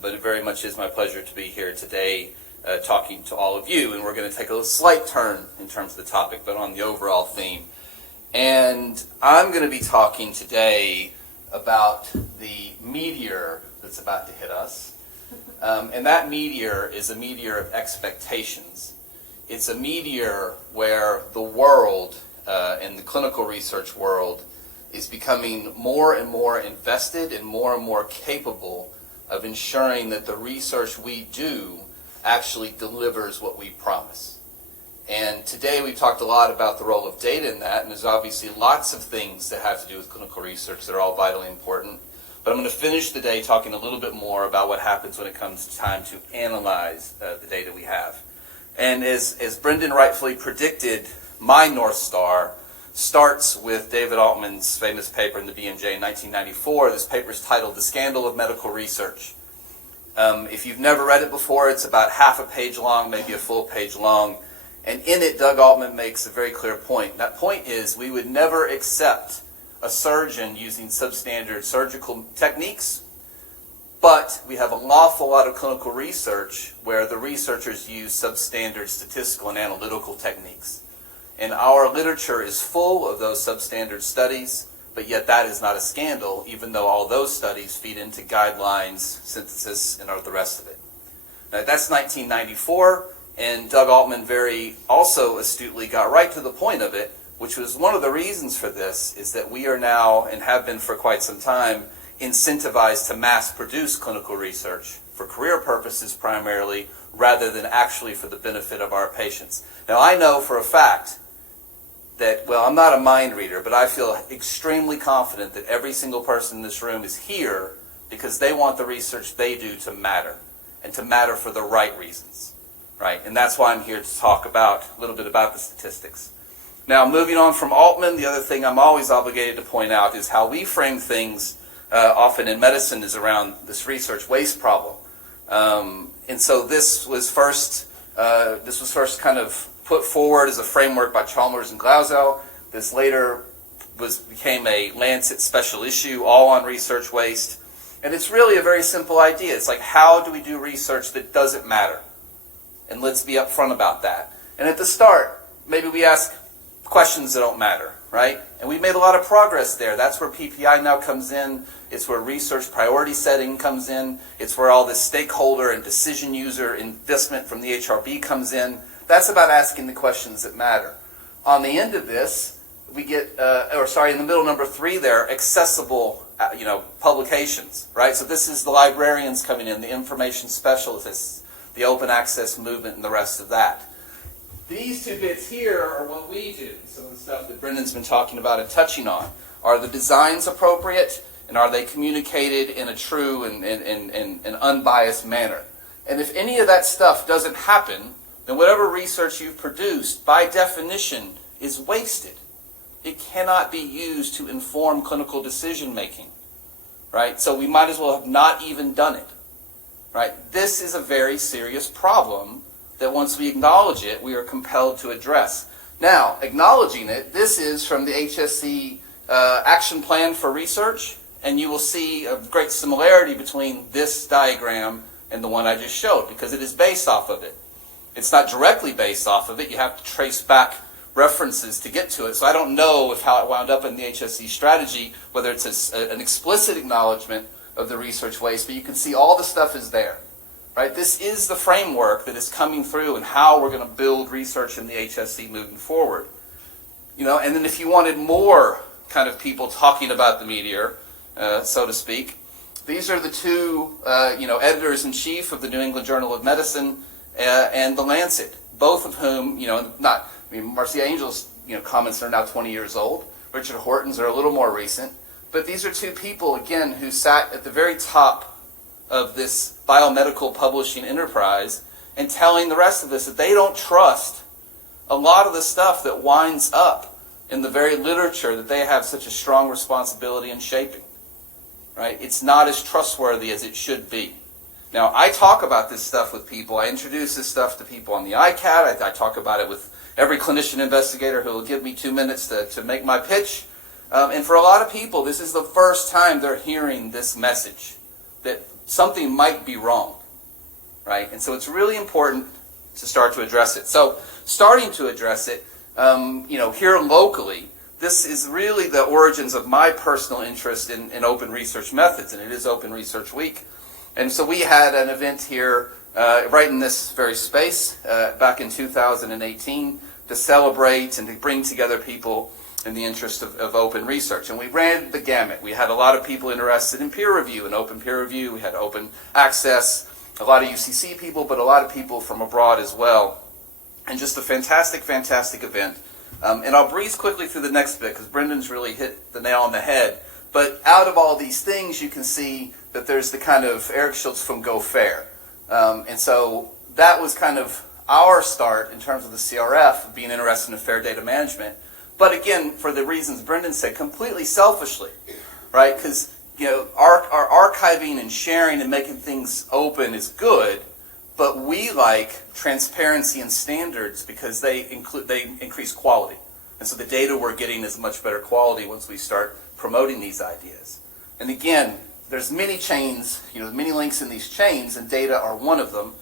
but it very much is my pleasure to be here today talking to all of you, and we're going to take a slight turn in terms of the topic, but on the overall theme. And I'm going to be talking today about the meteor that's about to hit us. And that meteor is a meteor of expectations. It's a meteor where the world, and the clinical research world, is becoming more and more invested and more capable of ensuring that the research we do actually delivers what we promise. And today we talked a lot about the role of data in that, and there's obviously lots of things that have to do with clinical research that are all vitally important. But I'm going to finish the day talking a little bit more about what happens when it comes time to analyze the data we have. And as Brendan rightfully predicted, my North Star starts with David Altman's famous paper in the BMJ in 1994. This paper is titled The Scandal of Medical Research. If you've never read it before, it's about half a page long, maybe a full page long. And in it, Doug Altman makes a very clear point. That point is we would never accept a surgeon using substandard surgical techniques, but we have an awful lot of clinical research where the researchers use substandard statistical and analytical techniques. And our literature is full of those substandard studies, but yet that is not a scandal, even though all those studies feed into guidelines, synthesis, and the rest of it. Now, that's 1994, and Doug Altman very also astutely got right to the point of it, which was one of the reasons for this, is that we are now, and have been for quite some time, incentivized to mass produce clinical research for career purposes primarily, rather than actually for the benefit of our patients. Now, I know for a fact that, well, I'm not a mind reader, but I feel extremely confident that every single person in this room is here because they want the research they do to matter, and to matter for the right reasons, right? And that's why I'm here to talk about a little bit about the statistics. Now, moving on from Altman, the other thing I'm always obligated to point out is how we frame things often in medicine is around this research waste problem. And so this was first kind of put forward as a framework by Chalmers and Glauzel. This later became a Lancet special issue, all on research waste. And it's really a very simple idea. It's like, how do we do research that doesn't matter? And let's be upfront about that. And at the start, maybe we ask questions that don't matter, right? And we've made a lot of progress there. That's where PPI now comes in. It's where research priority setting comes in. It's where all this stakeholder and decision user investment from the HRB comes in. That's about asking the questions that matter. On the end of this, we get, in the middle, number 3 there, accessible, publications, right? So this is the librarians coming in, the information specialists, the open access movement, and the rest of that. These two bits here are what we do. Some of the stuff that Brendan's been talking about and touching on. Are the designs appropriate, and are they communicated in a true and unbiased manner? And if any of that stuff doesn't happen, then whatever research you've produced, by definition, is wasted. It cannot be used to inform clinical decision making, right? So we might as well have not even done it, right? This is a very serious problem that once we acknowledge it, we are compelled to address. Now, acknowledging it, this is from the HSC Action Plan for Research, and you will see a great similarity between this diagram and the one I just showed, because it is based off of it. It's not directly based off of it. You have to trace back references to get to it. So I don't know how it wound up in the HSC strategy, whether it's an explicit acknowledgement of the research waste, but you can see all the stuff is there. Right? This is the framework that is coming through and how we're going to build research in the HSC moving forward. And then if you wanted more kind of people talking about the meteor, so to speak, these are the two, editors-in-chief of the New England Journal of Medicine and the Lancet, both of whom, Marcia Angel's, comments are now 20 years old. Richard Horton's are a little more recent. But these are two people, again, who sat at the very top of this biomedical publishing enterprise and telling the rest of us that they don't trust a lot of the stuff that winds up in the very literature that they have such a strong responsibility in shaping. Right? It's not as trustworthy as it should be. Now, I talk about this stuff with people. I introduce this stuff to people on the ICAT. I talk about it with every clinician investigator who will give me 2 minutes to make my pitch. And for a lot of people, this is the first time they're hearing this message, that something might be wrong, right? And so it's really important to start to address it. So starting to address it, here locally, this is really the origins of my personal interest in open research methods, and it is Open Research Week. And so we had an event here right in this very space back in 2018 to celebrate and to bring together people in the interest of open research. And we ran the gamut. We had a lot of people interested in peer review and open peer review. We had open access, a lot of UCC people, but a lot of people from abroad as well. And just a fantastic, fantastic event. And I'll breeze quickly through the next bit because Brendan's really hit the nail on the head. But out of all these things, you can see that there's the kind of Eric Schultz from Go Fair. And so that was kind of our start in terms of the CRF, being interested in fair data management. But again, for the reasons Brendan said, completely selfishly, right? Because our archiving and sharing and making things open is good, but we like transparency and standards because they increase quality. And so the data we're getting is much better quality once we start promoting these ideas. And again, there's many chains, many links in these chains, and data are one of them.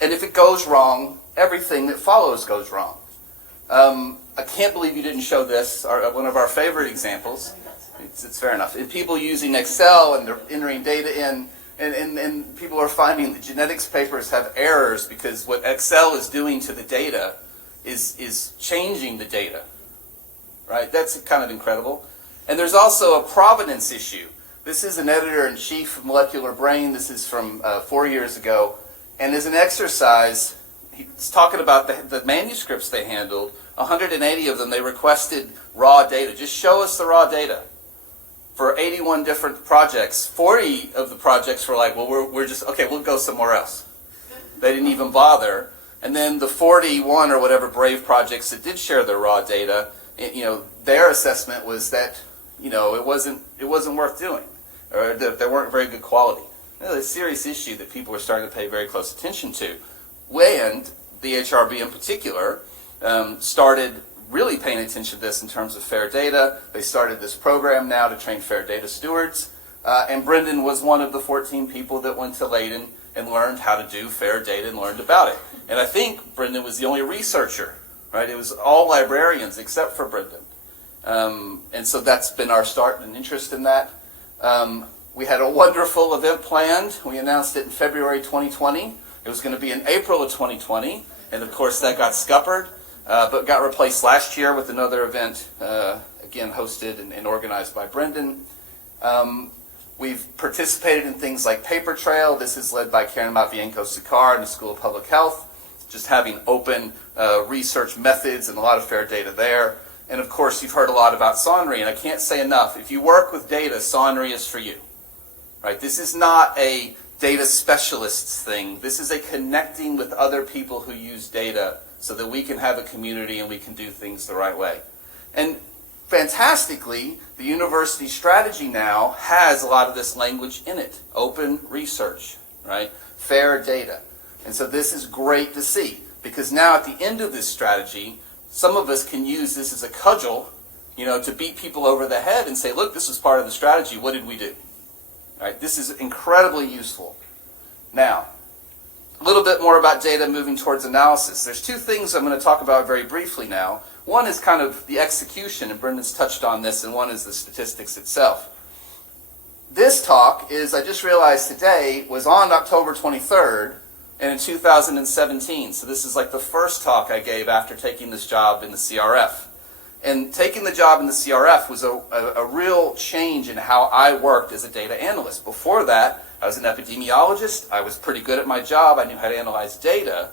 And if it goes wrong, everything that follows goes wrong. I can't believe you didn't show this, one of our favorite examples. It's fair enough. And people using Excel and they're entering data in, and people are finding that genetics papers have errors because what Excel is doing to the data is changing the data. Right? That's kind of incredible. And there's also a provenance issue. This is an editor-in-chief of Molecular Brain. This is from 4 years ago. And as an exercise, he's talking about the manuscripts they handled. 180 of them, they requested raw data. Just show us the raw data. For 81 different projects, 40 of the projects were like, well, we're just, okay, we'll go somewhere else. They didn't even bother. And then the 41 or whatever brave projects that did share their raw data, their assessment was that, it wasn't worth doing, or that they weren't very good quality. A serious issue that people are starting to pay very close attention to. And the HRB in particular started really paying attention to this in terms of fair data. They started this program now to train fair data stewards. And Brendan was one of the 14 people that went to Leiden and learned how to do fair data and learned about it. And I think Brendan was the only researcher, right? It was all librarians except for Brendan. And so that's been our start and interest in that. We had a wonderful event planned. We announced it in February 2020. It was going to be in April of 2020, and of course that got scuppered, but got replaced last year with another event, again hosted and organized by Brendan. We've participated in things like Paper Trail. This is led by Karen Matvienko-Sukar in the School of Public Health, just having open research methods and a lot of fair data there. And of course you've heard a lot about SONRI, and I can't say enough. If you work with data, SONRI is for you. Right? This is not a data specialists thing. This is a connecting with other people who use data so that we can have a community and we can do things the right way. And fantastically, the university strategy now has a lot of this language in it. Open research, right? Fair data. And so this is great to see because now at the end of this strategy, some of us can use this as a cudgel, to beat people over the head and say, look, this was part of the strategy. What did we do? Right, this is incredibly useful. Now, a little bit more about data moving towards analysis. There's two things I'm going to talk about very briefly now. One is kind of the execution, and Brendan's touched on this, and one is the statistics itself. This talk is, I just realized today, was on October 23rd, and in 2017. So this is like the first talk I gave after taking this job in the CRF. And taking the job in the CRF was a real change in how I worked as a data analyst. Before that, I was an epidemiologist. I was pretty good at my job. I knew how to analyze data.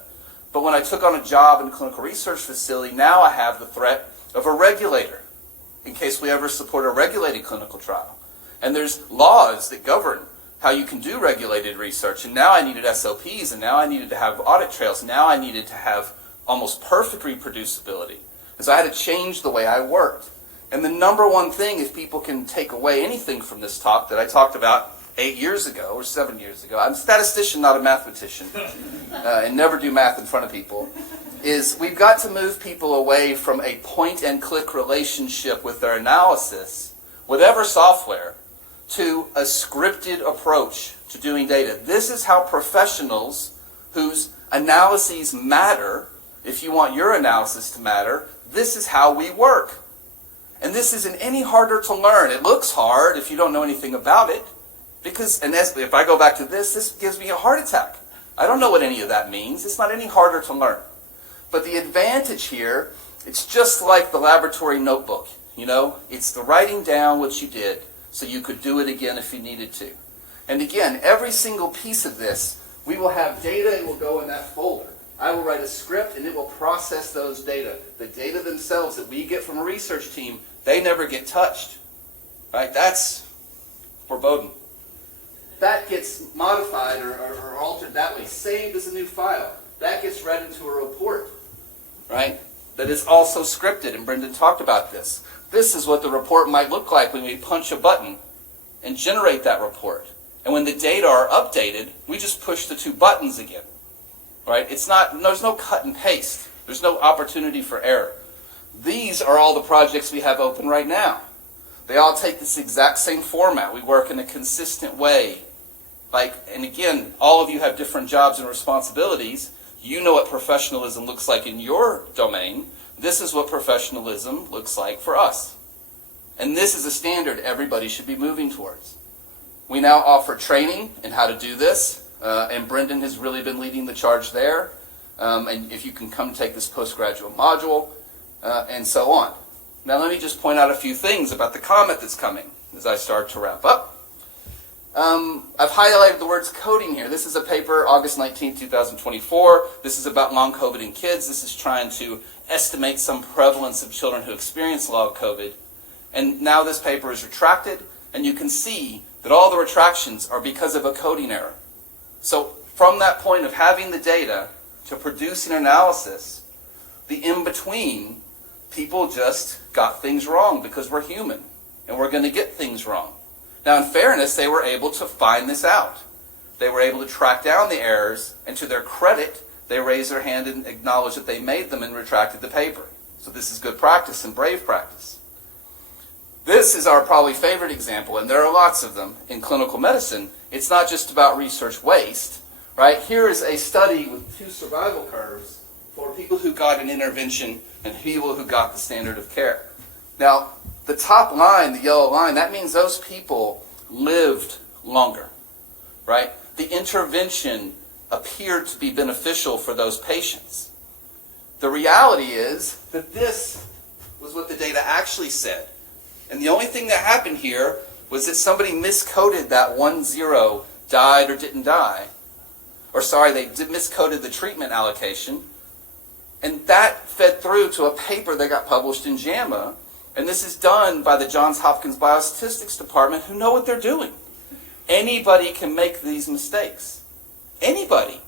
But when I took on a job in a clinical research facility, now I have the threat of a regulator in case we ever support a regulated clinical trial. And there's laws that govern how you can do regulated research. And now I needed SOPs, and now I needed to have audit trails. Now I needed to have almost perfect reproducibility. And so I had to change the way I worked. And the number one thing, if people can take away anything from this talk that I talked about 8 years ago or 7 years ago, I'm a statistician, not a mathematician, and never do math in front of people. is we've got to move people away from a point-and-click relationship with their analysis, whatever software, to a scripted approach to doing data. This is how professionals whose analyses matter, if you want your analysis to matter, this is how we work. And this isn't any harder to learn. It looks hard if you don't know anything about it, because, and if I go back to this gives me a heart attack. I don't know what any of that means. It's not any harder to learn. But the advantage here, it's just like the laboratory notebook. It's the writing down what you did so you could do it again if you needed to. And again, every single piece of this, we will have data, it will go in that folder. I will write a script and it will process those data. The data themselves that we get from a research team, they never get touched. Right? That's foreboding. That gets modified or altered that way, saved as a new file. That gets read into a report. Right? That is also scripted, and Brendan talked about this. This is what the report might look like when we punch a button and generate that report. And when the data are updated, we just push the two buttons again. Right? There's no cut and paste. There's no opportunity for error. These are all the projects we have open right now. They all take this exact same format. We work in a consistent way. And again, all of you have different jobs and responsibilities. You know what professionalism looks like in your domain. This is what professionalism looks like for us. And this is a standard everybody should be moving towards. We now offer training in how to do this, and Brendan has really been leading the charge there. And if you can come take this postgraduate module, and so on. Now let me just point out a few things about the comment that's coming as I start to wrap up. I've highlighted the words coding here. This is a paper, August 19, 2024. This is about long COVID in kids. This is trying to estimate some prevalence of children who experience long COVID. And now this paper is retracted, and you can see that all the retractions are because of a coding error. So from that point of having the data to produce an analysis, the in-between, people just got things wrong because we're human, and we're going to get things wrong. Now, in fairness, they were able to find this out. They were able to track down the errors, and to their credit, they raised their hand and acknowledged that they made them and retracted the paper. So this is good practice and brave practice. This is our probably favorite example, and there are lots of them in clinical medicine. It's not just about research waste, right? Here is a study with two survival curves for people who got an intervention and people who got the standard of care. Now, the top line, the yellow line, that means those people lived longer, right? The intervention appeared to be beneficial for those patients. The reality is that this was what the data actually said. And the only thing that happened here was that somebody miscoded that 1-0 died or didn't die. Or sorry, they miscoded the treatment allocation. And that fed through to a paper that got published in JAMA. And this is done by the Johns Hopkins Biostatistics Department who know what they're doing. Anybody can make these mistakes. Anybody.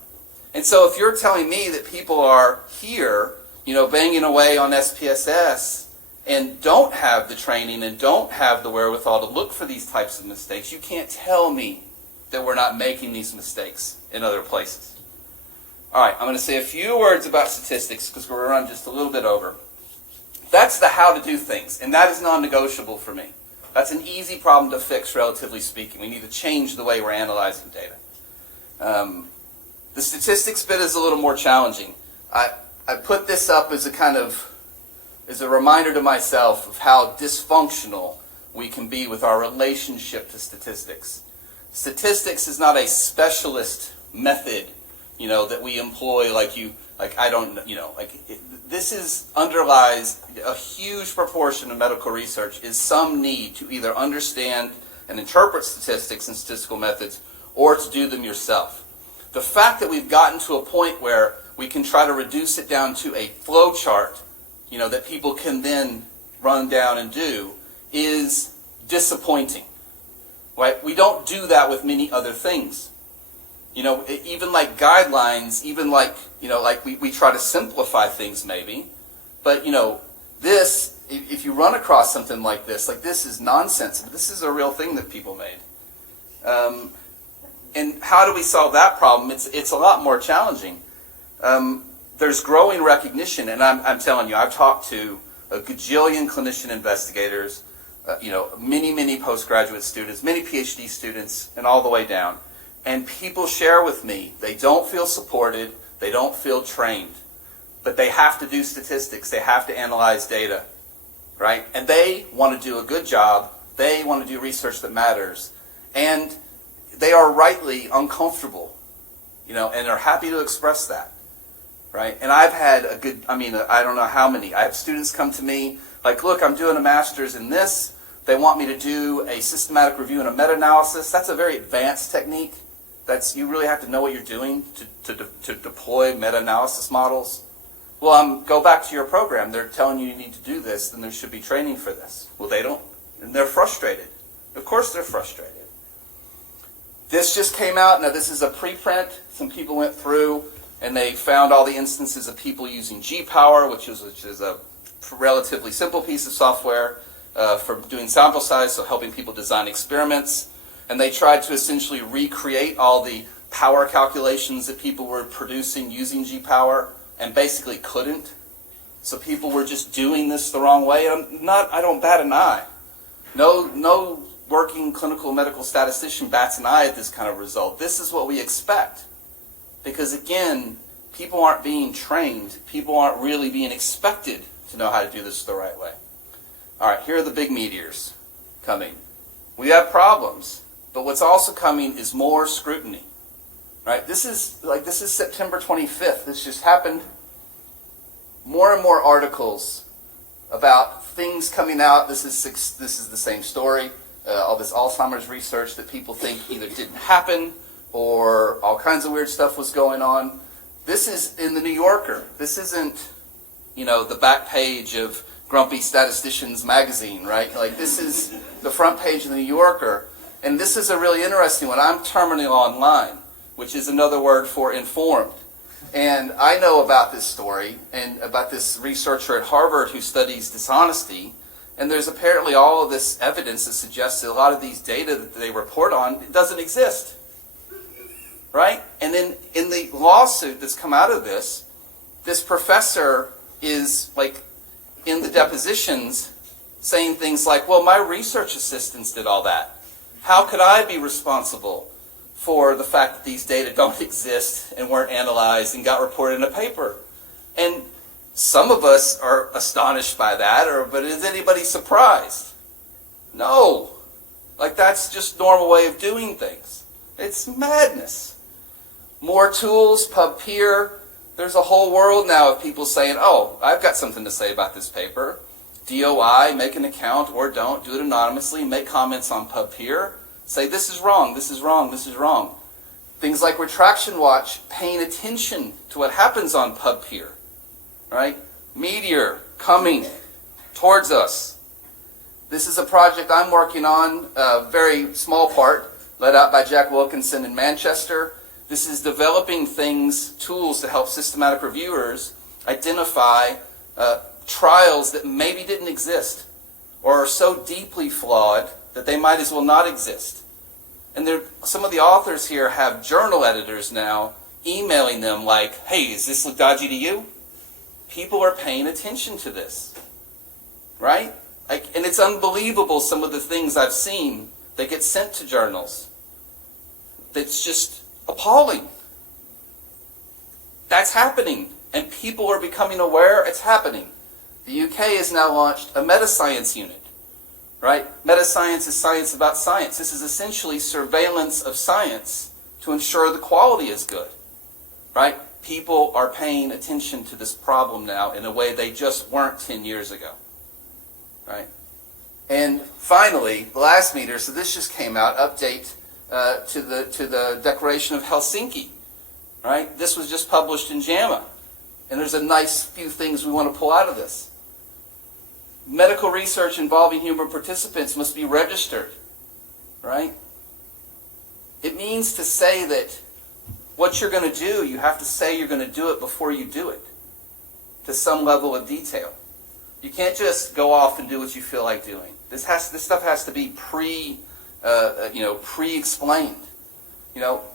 And so if you're telling me that people are here, banging away on SPSS and don't have the training and don't have the wherewithal to look for these types of mistakes, you can't tell me that we're not making these mistakes in other places. All right, I'm going to say a few words about statistics because we're running just a little bit over. That's the how to do things, and that is non-negotiable for me. That's an easy problem to fix, relatively speaking. We need to change the way we're analyzing data. The statistics bit is a little more challenging. I put this up as a reminder to myself of how dysfunctional we can be with our relationship to statistics. Statistics is not a specialist method, that we employ this underlies a huge proportion of medical research is some need to either understand and interpret statistics and statistical methods or to do them yourself. The fact that we've gotten to a point where we can try to reduce it down to a flow chart, that people can then run down and do is disappointing. Right? We don't do that with many other things. Even like guidelines, we try to simplify things maybe, but this, if you run across something like this is nonsense. This is a real thing that people made. And how do we solve that problem? It's a lot more challenging. there's growing recognition, and I'm telling you, I've talked to a gajillion clinician investigators, many postgraduate students, many PhD students, and all the way down. And people share with me, they don't feel supported, they don't feel trained, but they have to do statistics, they have to analyze data, right? And they want to do a good job, they want to do research that matters, and they are rightly uncomfortable, and are happy to express that, right? And I've had I don't know how many, I have students come to me, like, look, I'm doing a master's in this, they want me to do a systematic review and a meta-analysis. That's a very advanced technique. You really have to know what you're doing to deploy meta-analysis models. Well, go back to your program. They're telling you need to do this, then there should be training for this. Well, they don't, and they're frustrated. Of course they're frustrated. This just came out. Now, this is a preprint. Some people went through, and they found all the instances of people using G-Power, which is a relatively simple piece of software for doing sample size, so helping people design experiments. And they tried to essentially recreate all the power calculations that people were producing using G-Power, and basically couldn't. So people were just doing this the wrong way. I don't bat an eye. No working clinical medical statistician bats an eye at this kind of result. This is what we expect. Because again, people aren't being trained. People aren't really being expected to know how to do this the right way. All right, here are the big meteors coming. We have problems, but what's also coming is more scrutiny. Right? This is September 25th. This just happened. More and more articles about things coming out. This is the same story. All this Alzheimer's research that people think either didn't happen or all kinds of weird stuff was going on. This is in the New Yorker. This isn't, the back page of Grumpy Statisticians magazine, right? Like, this is the front page of the New Yorker. And this is a really interesting one. I'm terminally online, which is another word for informed. And I know about this story and about this researcher at Harvard who studies dishonesty. And there's apparently all of this evidence that suggests that a lot of these data that they report on doesn't exist. Right? And then in the lawsuit that's come out of this professor is, like, in the depositions saying things like, well, my research assistants did all that. How could I be responsible for the fact that these data don't exist and weren't analyzed and got reported in a paper? And some of us are astonished by that, but is anybody surprised? No. Like, that's just normal way of doing things. It's madness. More tools, PubPeer. There's a whole world now of people saying, oh, I've got something to say about this paper. DOI, make an account or don't, do it anonymously, make comments on PubPeer, say this is wrong, this is wrong, this is wrong. Things like Retraction Watch, paying attention to what happens on PubPeer, right? Meteor, coming towards us. This is a project I'm working on, a very small part, led out by Jack Wilkinson in Manchester. This is developing tools to help systematic reviewers identify trials that maybe didn't exist or are so deeply flawed that they might as well not exist. And some of the authors here have journal editors now emailing them like, hey, does this look dodgy to you? People are paying attention to this, right? And it's unbelievable some of the things I've seen that get sent to journals. That's just appalling. That's happening, and people are becoming aware it's happening. The UK has now launched a meta-science unit, right? Meta-science is science about science. This is essentially surveillance of science to ensure the quality is good, right? People are paying attention to this problem now in a way they just weren't 10 years ago, right? And finally, the last meter, so this just came out, update to the Declaration of Helsinki, right? This was just published in JAMA, and there's a nice few things we want to pull out of this. Medical research involving human participants must be registered, right? It means to say that what you're going to do, you have to say you're going to do it before you do it, to some level of detail. You can't just go off and do what you feel like doing. This stuff has to be pre-explained.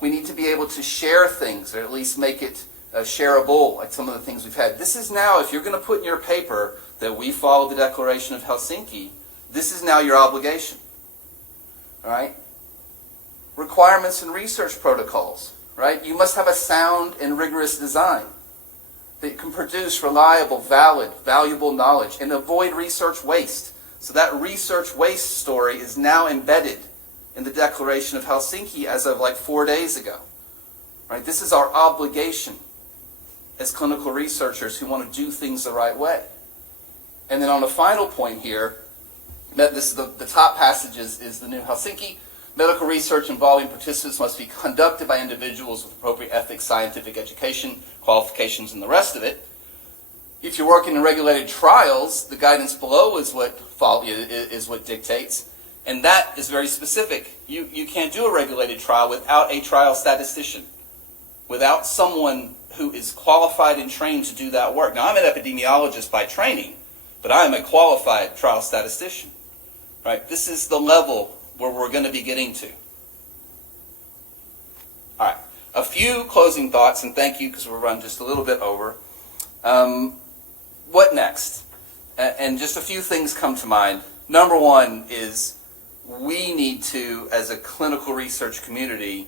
We need to be able to share things, or at least make it shareable, like some of the things we've had. This is now, if you're going to put in your paper that we followed the Declaration of Helsinki, this is now your obligation. All right? Requirements and research protocols. Right? You must have a sound and rigorous design that can produce reliable, valid, valuable knowledge and avoid research waste. So that research waste story is now embedded in the Declaration of Helsinki as of like 4 days ago. Right? This is our obligation as clinical researchers who want to do things the right way. And then on the final point here, this is the top passage is the new Helsinki. Medical research involving participants must be conducted by individuals with appropriate ethics, scientific education, qualifications, and the rest of it. If you're working in regulated trials, the guidance below is what dictates, and that is very specific. You can't do a regulated trial without a trial statistician, without someone who is qualified and trained to do that work. Now, I'm an epidemiologist by training, but I'm a qualified trial statistician. Right? This is the level where we're going to be getting to. All right. A few closing thoughts, and thank you because we're running just a little bit over. What next? And just a few things come to mind. Number one is we need to, as a clinical research community,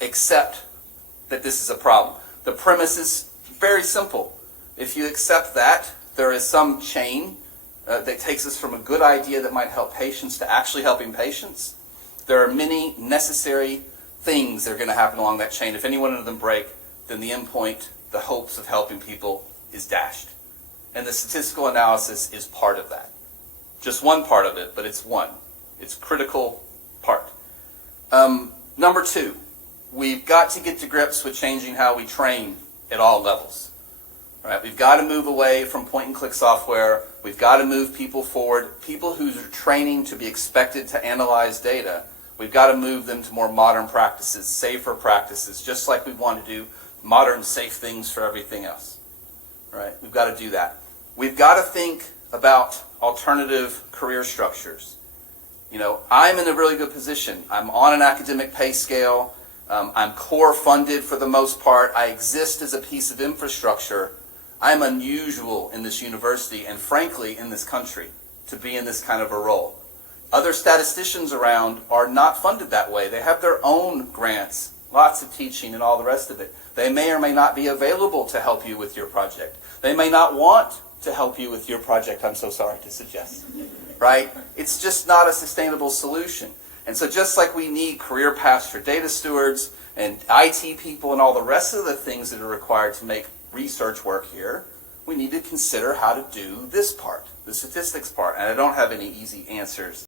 accept that this is a problem. The premise is very simple. If you accept that, there is some chain that takes us from a good idea that might help patients to actually helping patients. There are many necessary things that are going to happen along that chain. If any one of them break, then the end point, the hopes of helping people, is dashed. And the statistical analysis is part of that. Just one part of it, but it's one. It's a critical part. Number two, we've got to get to grips with changing how we train at all levels. Right? We've got to move away from point-and-click software. We've got to move people forward. People who are training to be expected to analyze data, we've got to move them to more modern practices, safer practices, just like we want to do modern, safe things for everything else. Right? We've got to do that. We've got to think about alternative career structures. You know, I'm in a really good position. I'm on an academic pay scale. I'm core funded for the most part. I exist as a piece of infrastructure. I'm unusual in this university and frankly in this country to be in this kind of a role. Other statisticians around are not funded that way. They have their own grants, lots of teaching and all the rest of it. They may or may not be available to help you with your project. They may not want to help you with your project, I'm so sorry to suggest. Right? It's just not a sustainable solution. And so just like we need career paths for data stewards and IT people and all the rest of the things that are required to make research work here, we need to consider how to do this part, the statistics part. And I don't have any easy answers